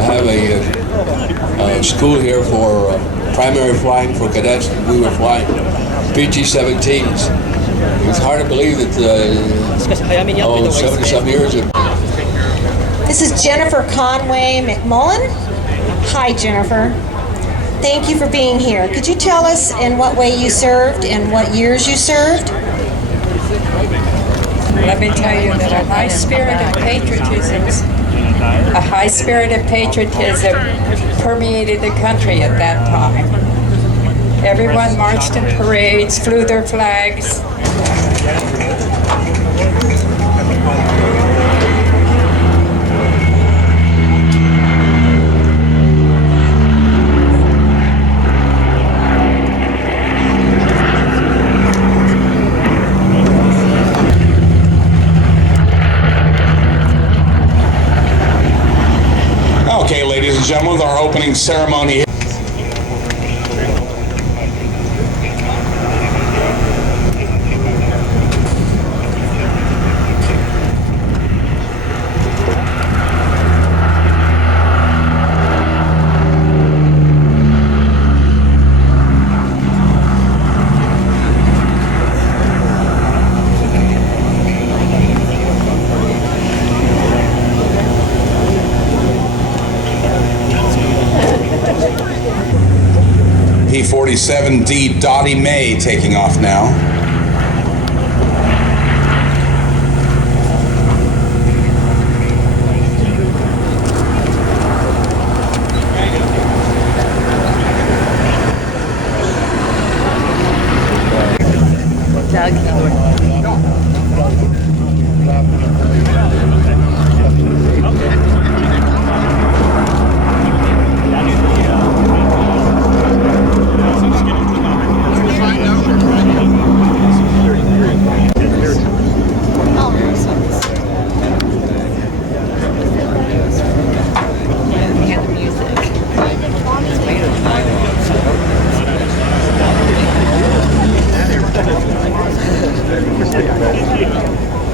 have a school here for primary flying for cadets. We were flying P-17s. It's hard to believe that 70-some years ago. This is Jennifer Conway McMullen. Hi, Jennifer. Thank you for being here. Could you tell us in what way you served and what years you served? Let me tell you that a high spirit of patriotism permeated the country at that time. Everyone marched in parades, flew their flags. Okay, ladies and gentlemen, our opening ceremony. P-47D Dottie May taking off now.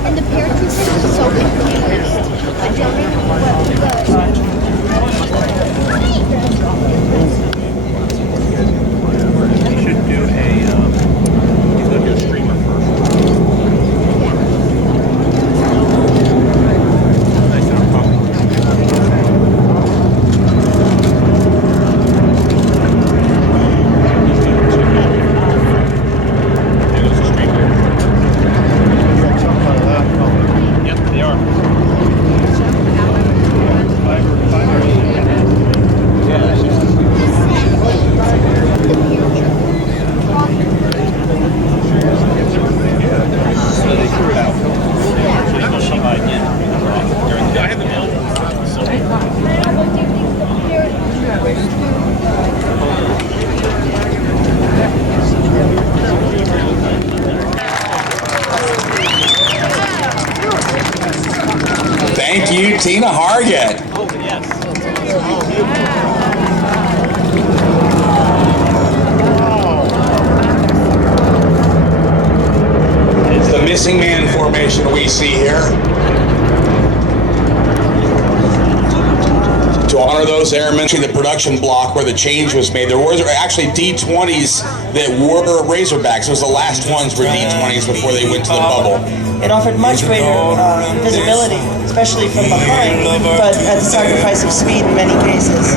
And the parents are so confused. I don't know You should do he's going to do a streamer first. Thank you, Tina Hargett. Oh, yes. It's the missing man formation we see here. To honor those airmen, the production block where the change was made, there was actually D-20s that were Razorbacks. Those the last ones were D-20s before they went to the bubble. It offered much greater visibility, especially from behind, but at the sacrifice of speed in many cases.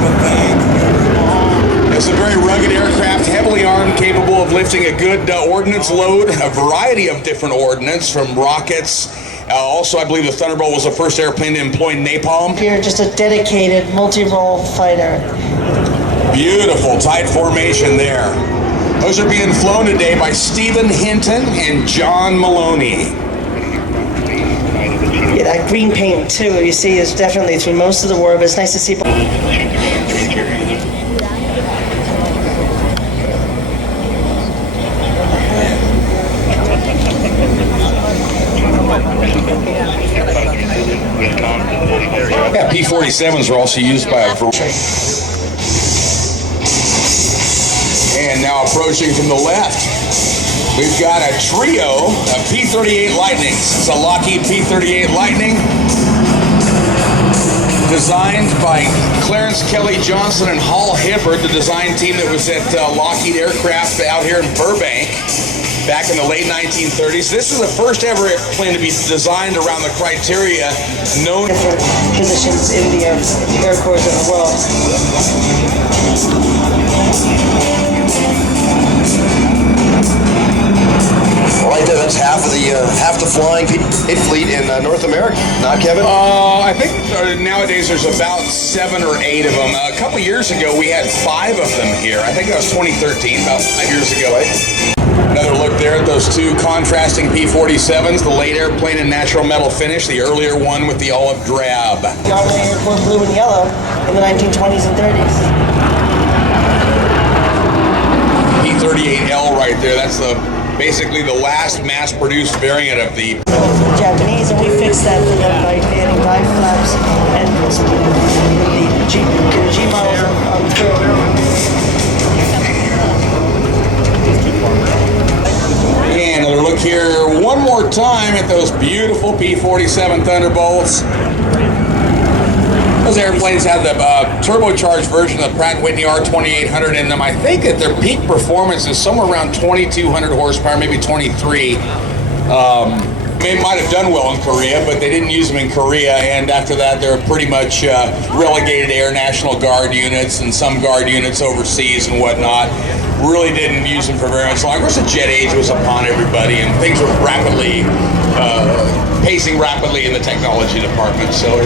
It's a very rugged aircraft, heavily armed, capable of lifting a good ordnance load, a variety of different ordnance from rockets. Also, I believe the Thunderbolt was the first airplane to employ napalm. Here, just a dedicated multi-role fighter. Beautiful, tight formation there. Those are being flown today by Stephen Hinton and John Maloney. Yeah, that green paint, too, you see, is definitely through most of the war, but it's nice to see. Yeah, P-47s are also used by a variety. And now approaching from the left, we've got a trio of P-38 Lightnings. It's a Lockheed P-38 Lightning. designed by Clarence Kelly Johnson and Hal Hibbard, the design team that was at Lockheed Aircraft out here in Burbank back in the late 1930s. This is the first ever airplane to be designed around the criteria known Different positions in the Air Corps of the world. All right, that's half the flying fleet in North America. Not Kevin? I think nowadays there's about 7 or 8 of them. A couple years ago we had 5 of them here. I think that was 2013, about 5 years ago. Another look there at those two contrasting P-47s, the late airplane in natural metal finish, the earlier one with the olive drab. The Army Air Corps blue and yellow in the 1920s and 30s. P-38L right there, that's basically the last mass-produced variant of the Japanese, and we fixed that for them by adding dive flaps and the G models on through. And another look here one more time at those beautiful P-47 Thunderbolts. Those airplanes had the turbocharged version of the Pratt & Whitney R2800 in them. I think that their peak performance is somewhere around 2,200 horsepower, maybe 23. They might have done well in Korea, but they didn't use them in Korea, and after that they're pretty much relegated to Air National Guard units and some Guard units overseas and whatnot. Really didn't use them for very much long. Of course, the jet age was upon everybody, and things were rapidly, pacing rapidly in the technology department. So,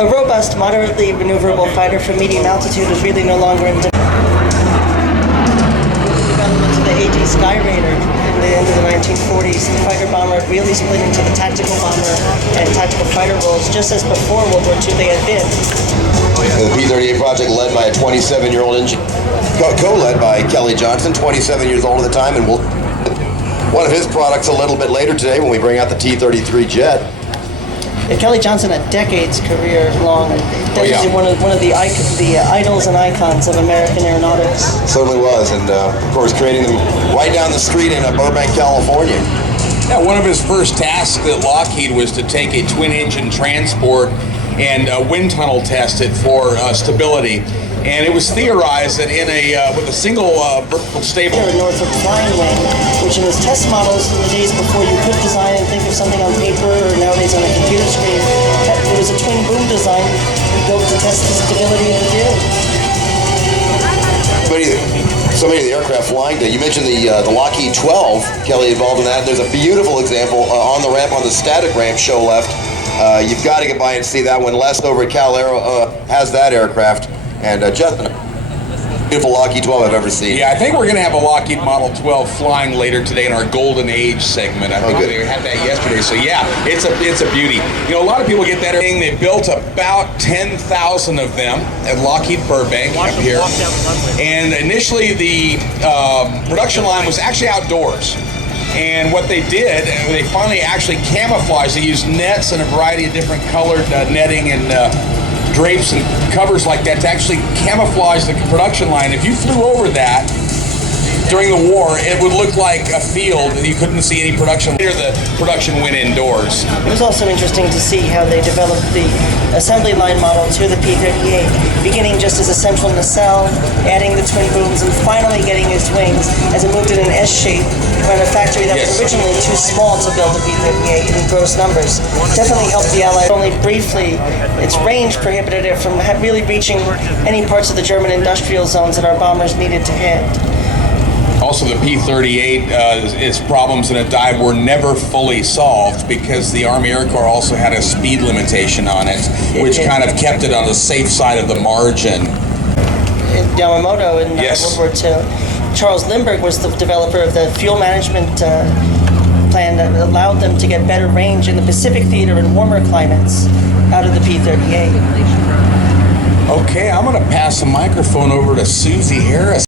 a robust, moderately maneuverable fighter for medium altitude is really no longer in demand. Development of the AG Skyraider in the end of the 1940s, the fighter bomber really split into the tactical bomber and tactical fighter roles, just as before World War II they had been. The P-38 project led by a 27-year-old engineer, co-led by Kelly Johnson, 27 years old at the time, and one of his products a little bit later today when we bring out the T-33 jet. Kelly Johnson had decades career long, definitely one of the idols and icons of American aeronautics. Certainly was, and of course creating them right down the street in Burbank, California. yeah, one of his first tasks at Lockheed was to take a twin-engine transport and wind tunnel test it for stability. And it was theorized that in with a single vertical stable. Here at Northrop Flying Wing, which in its test models in the days before you could design and think of something on paper or nowadays on a computer screen, it was a twin boom design built to test the stability of the deal. So many of the aircraft flying today. You mentioned the Lockheed 12, Kelly involved in that. There's a beautiful example on the ramp, on the static ramp show left. You've got to get by and see that one. Les over at Cal Aero has that aircraft. And just a beautiful Lockheed 12 I've ever seen. Yeah, I think we're going to have a Lockheed Model 12 flying later today in our Golden Age segment. I think they had that yesterday. So yeah, it's a beauty. You know, a lot of people get that thing. They built about 10,000 of them at Lockheed Burbank up here. And initially the production line was actually outdoors. And what they did, they finally actually camouflaged. They used nets and a variety of different colored netting and drapes and covers like that to actually camouflage the production line. If you flew over that during the war, it would look like a field and you couldn't see any production. Later, the production went indoors. It was also interesting to see how they developed the assembly line model to the P-38, beginning just as a central nacelle, adding the twin booms, and finally getting its wings as it moved in an S shape from a factory that was originally too small to build the P-38 in gross numbers. Definitely helped the Allies. Only briefly, its range prohibited it from really reaching any parts of the German industrial zones that our bombers needed to hit. Also, the P-38, its problems in a dive were never fully solved because the Army Air Corps also had a speed limitation on it, which kind of kept it on the safe side of the margin. In Yamamoto in World War II, Charles Lindbergh was the developer of the fuel management plan that allowed them to get better range in the Pacific Theater in warmer climates out of the P-38. Okay, I'm going to pass the microphone over to Susie Harris.